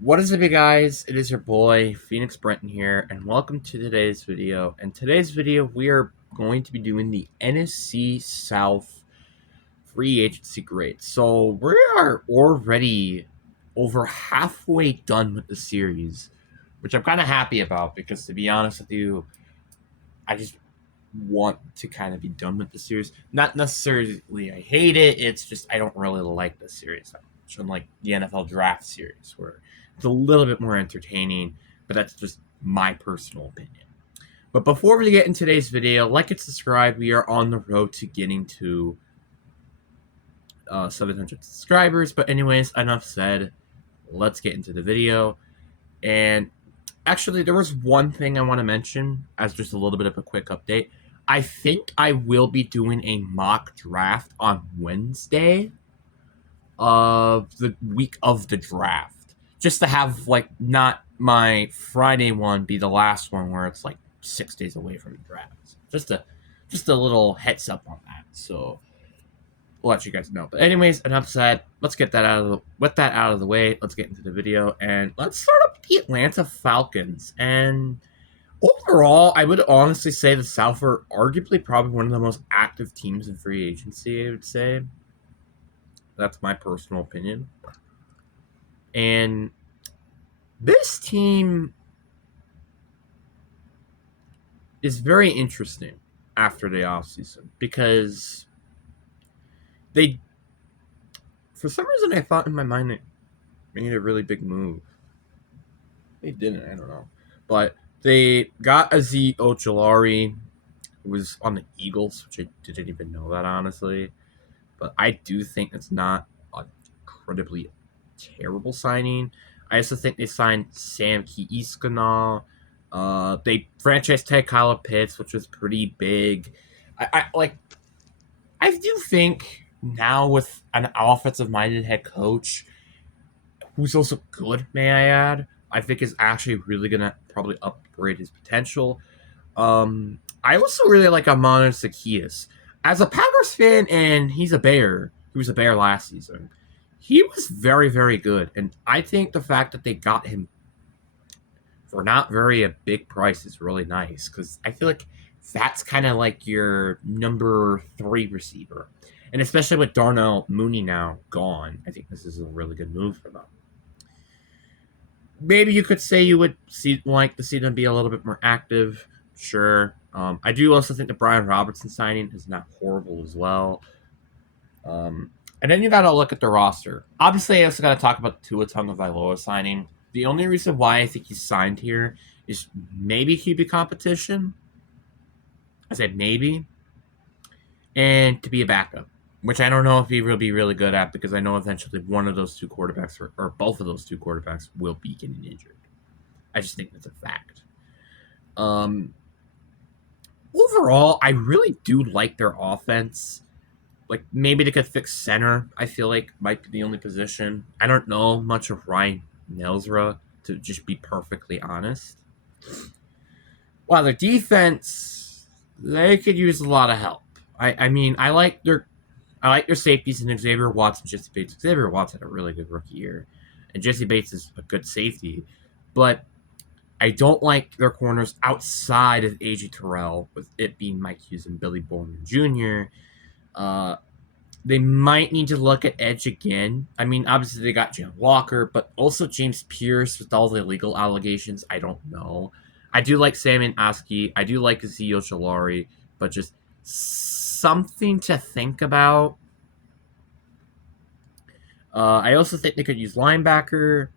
What is up, you guys? It is your boy Phoenix Brenton here, and welcome to today's video. In today's video, we are going to be doing the NFC South free agency grade. So we are already over halfway done with the series, which I'm kind of happy about because, to be honest with you, I just want to kind of be done with the series. Not necessarily I hate it. It's just I don't really like the series that much, unlike the NFL draft series where it's a little bit more entertaining, but that's just my personal opinion. But before we get in today's video, like and subscribe. We are on the road to getting to 700 subscribers. But anyways, enough said. Let's get into the video. And actually, there was one thing I want to mention as just a little bit of a quick update. I think I will be doing a mock draft on Wednesday of the week of the draft. Just to have, like, not my Friday one be the last one where it's, like, 6 days away from the draft. Just a little heads up on that. So we'll let you guys know. But anyways, enough said. Let's get that out of the way. Let's get into the video, and let's start up with the Atlanta Falcons. And overall, I would honestly say the South are arguably probably one of the most active teams in free agency. I would say that's my personal opinion. And this team is very interesting after the offseason because they, for some reason, I thought in my mind they made a really big move. They didn't. I don't know. But they got Azeez Ojulari, who was on the Eagles, which I didn't even know that, honestly. But I do think it's not an incredibly terrible signing. I also think they signed Sam Keiskanal. They franchise tag Kyle Pitts, which was pretty big. I do think now with an offensive-minded head coach, who's also good, may I add, I think is actually really going to probably upgrade his potential. I also really like Amon Zaccheaus. As a Packers fan, and he's a Bear, he was a Bear last season, he was very, very good. And I think the fact that they got him for not very a big price is really nice because I feel like that's kind of like your number 3 receiver. And especially with Darnell Mooney now gone, I think this is a really good move for them. Maybe you could say you would like to see them be a little bit more active. Sure. I do also think the Brian Robertson signing is not horrible as well. And then you got to look at the roster. Obviously, I also got to talk about the Tua Tagovailoa signing. The only reason why I think he's signed here is maybe QB competition. I said maybe. And to be a backup, which I don't know if he will be really good at because I know eventually one of those two quarterbacks or both of those two quarterbacks will be getting injured. I just think that's a fact. Overall, I really do like their offense. Like, maybe they could fix center, I feel like might be the only position. I don't know much of Ryan Nelsra, to just be perfectly honest. While their defense, they could use a lot of help. I mean, I like their safeties in Xavier Watts and Jesse Bates. Xavier Watts had a really good rookie year, and Jesse Bates is a good safety. But I don't like their corners outside of A.J. Terrell, with it being Mike Hughes and Billy Bowman Jr. They might need to look at edge again. I mean, obviously they got Jan Walker, but also James Pierce with all the legal allegations. I don't know. I do like Salmon Oski. I do like Azeez Ojulari, but just something to think about. I also think they could use linebacker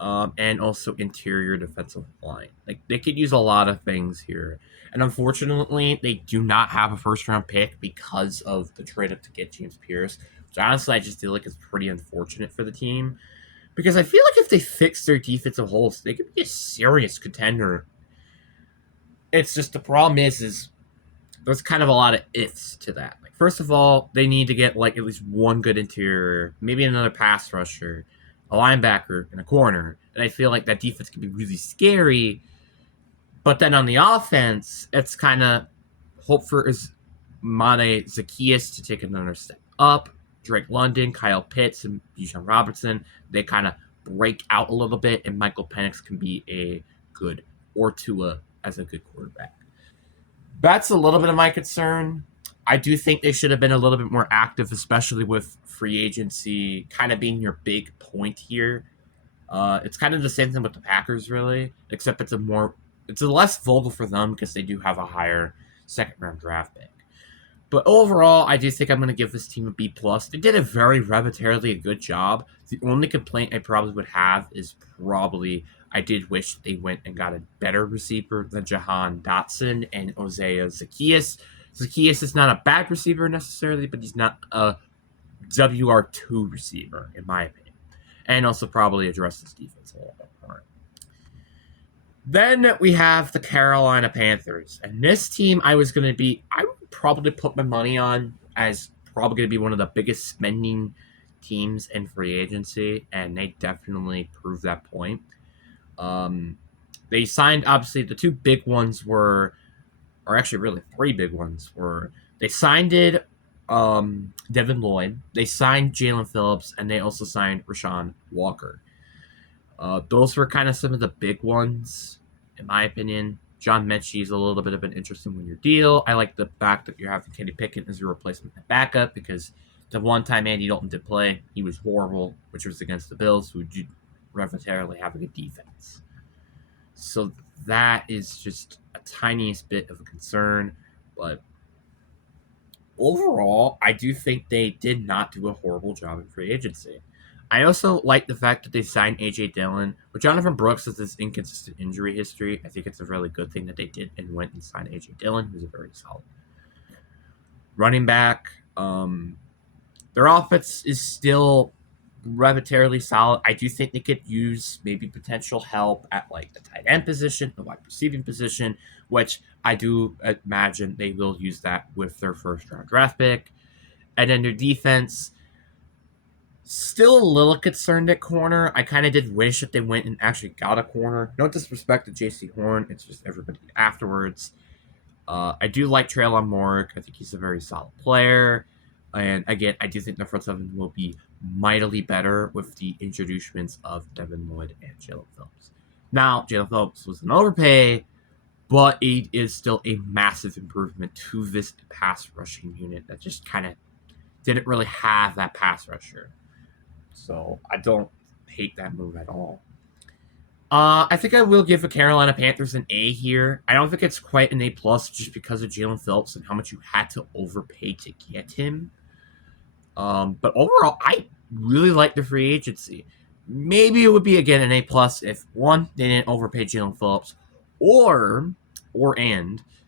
and also interior defensive line. Like, they could use a lot of things here. And unfortunately, they do not have a first-round pick because of the trade-up to get James Pierce, which honestly I just feel like is pretty unfortunate for the team. Because I feel like if they fix their defensive holes, they could be a serious contender. It's just the problem is there's kind of a lot of ifs to that. Like, first of all, they need to get like at least one good interior, maybe another pass rusher, a linebacker, and a corner. And I feel like that defense can be really scary. But then on the offense, it's kind of hope for Amon Zaccheaus to take another step up. Drake London, Kyle Pitts, and Bijan Robertson, they kind of break out a little bit, and Michael Penix can be a good, or Tua as a good quarterback. That's a little bit of my concern. I do think they should have been a little bit more active, especially with free agency kind of being your big point here. It's kind of the same thing with the Packers, really, except it's a less vocal for them because they do have a higher second round draft pick. But overall, I do think I'm going to give this team a B plus. They did a very repetitively a good job. The only complaint I probably would have is probably I did wish they went and got a better receiver than Jahan Dotson and Isaiah Zaccheaus. Zaccheaus is not a bad receiver necessarily, but he's not a WR2 receiver, in my opinion. And also probably address this defense a little bit more. Then we have the Carolina Panthers. And this team I would probably put my money on as probably going to be one of the biggest spending teams in free agency. And they definitely proved that point. They signed, obviously, the two big ones or actually really three big ones they signed Devin Lloyd, they signed Jalen Phillips, and they also signed Rashawn Walker. Those were kind of some of the big ones, in my opinion. John Mechie is a little bit of an interesting one-year deal. I like the fact that you're having Kenny Pickett as your replacement at backup because the one time Andy Dalton did play, he was horrible, which was against the Bills, who do repetitively have a good defense. So that is just a tiniest bit of a concern, but overall, I do think they did not do a horrible job in free agency. I also like the fact that they signed A.J. Dillon. With Jonathan Brooks with his inconsistent injury history, I think it's a really good thing that they did and went and signed A.J. Dillon, who's a very solid running back. Their offense is still relatively solid. I do think they could use maybe potential help at like the tight end position, the wide receiving position, which I do imagine they will use that with their first round draft pick. And then their defense, still a little concerned at corner. I kind of did wish that they went and actually got a corner. No disrespect to J.C. Horn. It's just everybody afterwards. I do like Treylon Moore. I think he's a very solid player. And again, I do think the front seven will be mightily better with the introducements of Devin Lloyd and Jalen Phillips. Now, Jalen Phillips was an overpay, but it is still a massive improvement to this pass rushing unit that just kind of didn't really have that pass rusher. So I don't hate that move at all. I think I will give the Carolina Panthers an A here. I don't think it's quite an A plus just because of Jalen Phillips and how much you had to overpay to get him. But overall, I really like the free agency. Maybe it would be again an A plus if one, they didn't overpay Jalen Phillips, or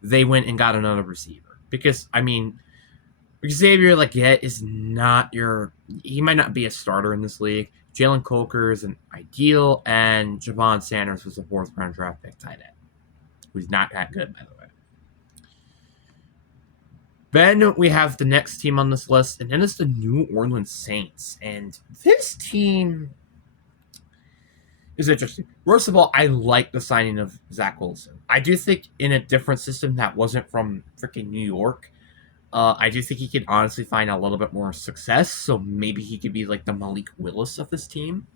they went and got another receiver. Because I mean, Xavier Legette is not he might not be a starter in this league. Jalen Coker is an ideal, and Javon Sanders was a fourth round draft pick tight end, who's not that good, by the way. Then we have the next team on this list, and then it's the New Orleans Saints. And this team is interesting. First of all, I like the signing of Zach Wilson. I do think in a different system that wasn't from freaking New York, I do think he could honestly find a little bit more success. So maybe he could be like the Malik Willis of this team.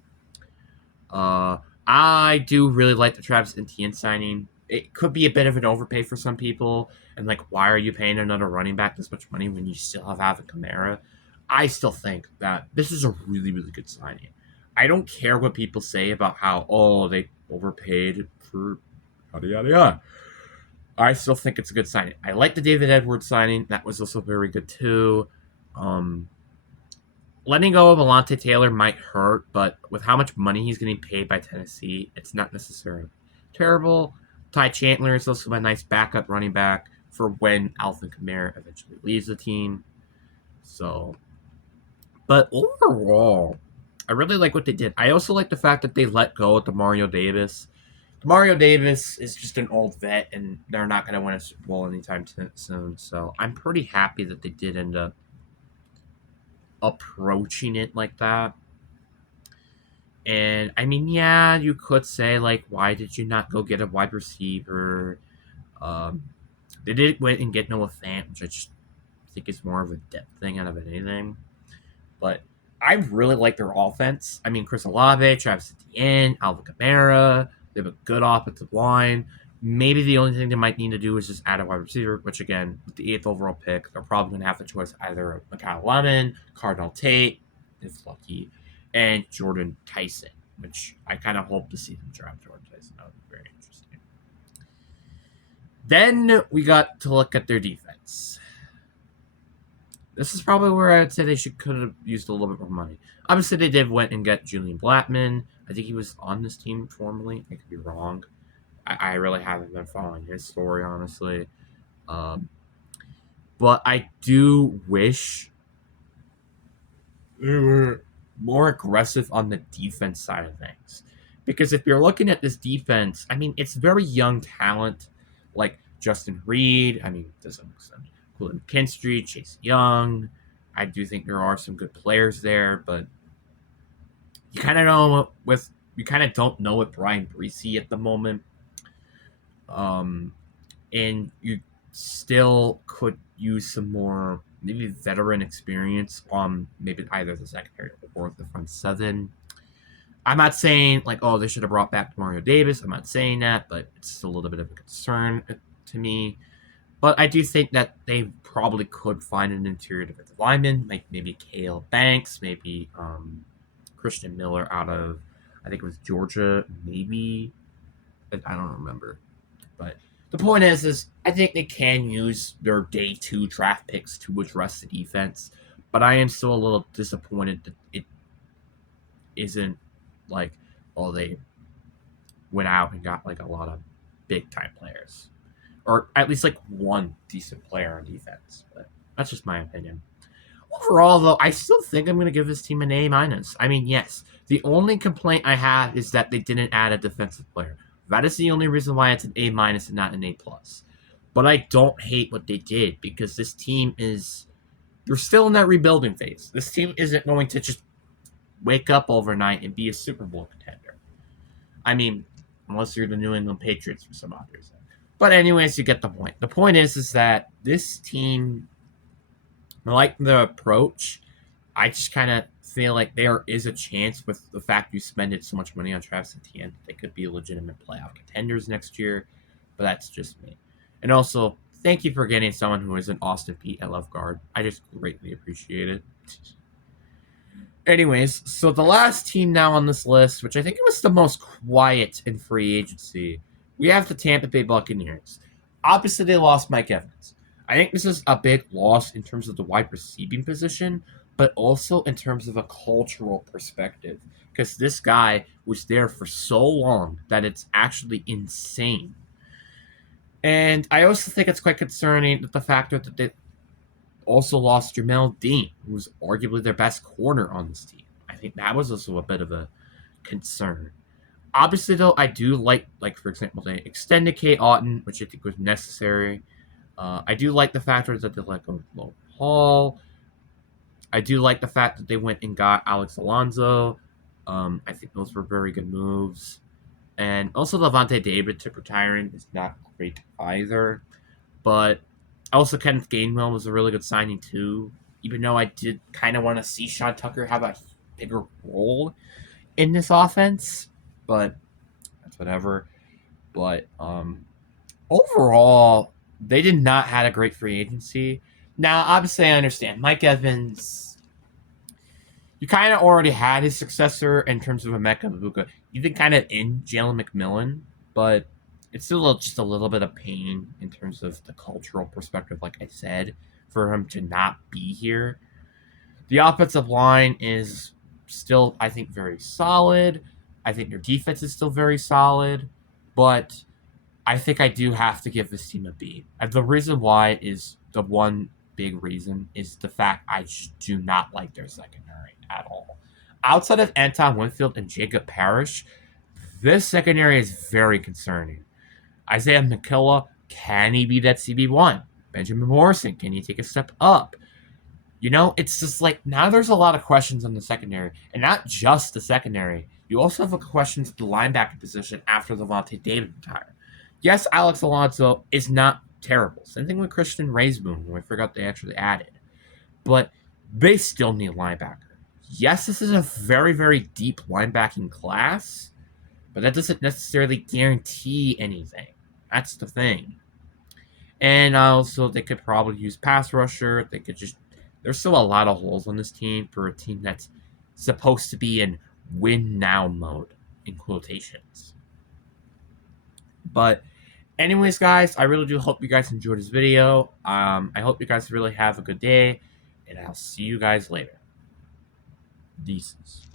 I do really like the Travis Etienne signing. It could be a bit of an overpay for some people. And like, why are you paying another running back this much money when you still have Alvin Kamara? I still think that this is a really, really good signing. I don't care what people say about how, they overpaid for yada, yada, yada. I still think it's a good signing. I like the David Edwards signing. That was also very good too. Letting go of Alontae Taylor might hurt, but with how much money he's getting paid by Tennessee, it's not necessarily terrible. Ty Chandler is also a nice backup running back for when Alvin Kamara eventually leaves the team. So, but overall, I really like what they did. I also like the fact that they let go of Demario Davis. Demario Davis is just an old vet, and they're not going to win a Super Bowl anytime soon. So I'm pretty happy that they did end up approaching it like that. And, I mean, yeah, you could say, like, why did you not go get a wide receiver? They did went and get Noah Fant, which I just think is more of a depth thing out of anything. But I really like their offense. I mean, Chris Olave, Travis Etienne, Alvin Kamara. They have a good offensive line. Maybe the only thing they might need to do is just add a wide receiver, which again, with the 8th overall pick, they're probably going to have the choice either of Mikhail Lemon, Cardinal Tate, if lucky, and Jordan Tyson, which I kind of hope to see them draft Jordan Tyson. That would be very interesting. Then we got to look at their defense. This is probably where I'd say they could have used a little bit more money. Obviously, they did went and get Julian Blattman. I think he was on this team formerly. I could be wrong. I really haven't been following his story, honestly. But I do wish they were more aggressive on the defense side of things. Because if you're looking at this defense, I mean, it's very young talent, like Justin Reed. I mean, doesn't make sense. Quillen McKinstry, Chase Young. I do think there are some good players there, but you kind of don't know with Brian Breesy at the moment. And you still could use some more maybe veteran experience on maybe either the secondary or the front seven. I'm not saying like, oh, they should have brought back Mario Davis. I'm not saying that, but it's a little bit of a concern to me. But I do think that they probably could find an interior defensive lineman, like maybe Cale Banks, maybe Christian Miller out of, I think it was Georgia, maybe. I don't remember. But the point is I think they can use their day 2 draft picks to address the defense. But I am still a little disappointed that it isn't like, oh, they went out and got like a lot of big time players. Or at least like one decent player on defense. But that's just my opinion. Overall, though, I still think I'm going to give this team an A-. I mean, yes, the only complaint I have is that they didn't add a defensive player. That is the only reason why it's an A- and not an A+. But I don't hate what they did because this team they're still in that rebuilding phase. This team isn't going to just wake up overnight and be a Super Bowl contender. I mean, unless you're the New England Patriots for some odd reason. But anyways, you get the point. The point is that this team, I like the approach. I just kind of feel like there is a chance with the fact you spend so much money on Travis Etienne, they could be legitimate playoff contenders next year. But that's just me. And also, thank you for getting someone who is an Austin Peay at left guard. I just greatly appreciate it. Anyways, so the last team now on this list, which I think was the most quiet in free agency, we have the Tampa Bay Buccaneers. Obviously, they lost Mike Evans. I think this is a big loss in terms of the wide receiving position, but also in terms of a cultural perspective. Because this guy was there for so long that it's actually insane. And I also think it's quite concerning that the factor that they also lost Jamel Dean, who was arguably their best corner on this team. I think that was also a bit of a concern. Obviously, though, I do like for example, they extended Kate Otten, which I think was necessary. I do like the factor that they let go of Logan Hall. I do like the fact that they went and got Alex Alonso. I think those were very good moves. And also, Levante David to retiring is not great either. But also, Kenneth Gainwell was a really good signing, too. Even though I did kind of want to see Sean Tucker have a bigger role in this offense. But that's whatever. But overall, they did not have a great free agency. Now, obviously, I understand. Mike Evans, you kind of already had his successor in terms of Emeka Egbuka. You've been kind of in Jalen McMillan, but it's still just a little bit of pain in terms of the cultural perspective, like I said, for him to not be here. The offensive line is still, I think, very solid. I think their defense is still very solid, but I think I do have to give this team a B. And the reason why is the one big reason is the fact I just do not like their secondary at all. Outside of Anton Winfield and Jacob Parrish, this secondary is very concerning. Isaiah McKilla, can he be that CB1? Benjamin Morrison, can he take a step up? You know, it's just like now there's a lot of questions on the secondary, and not just the secondary. You also have questions at the linebacker position after Levante David retired. Yes, Alex Alonso is not terrible. Same thing with Christian Raisboon, who I forgot they actually added. But they still need linebacker. yes, this is a very, very deep linebacking class, but that doesn't necessarily guarantee anything. That's the thing. And also, they could probably use pass rusher. They could just. There's still a lot of holes on this team for a team that's supposed to be in win now mode, in quotations. But, anyways, guys, I really do hope you guys enjoyed this video. I hope you guys really have a good day, and I'll see you guys later. Deuces.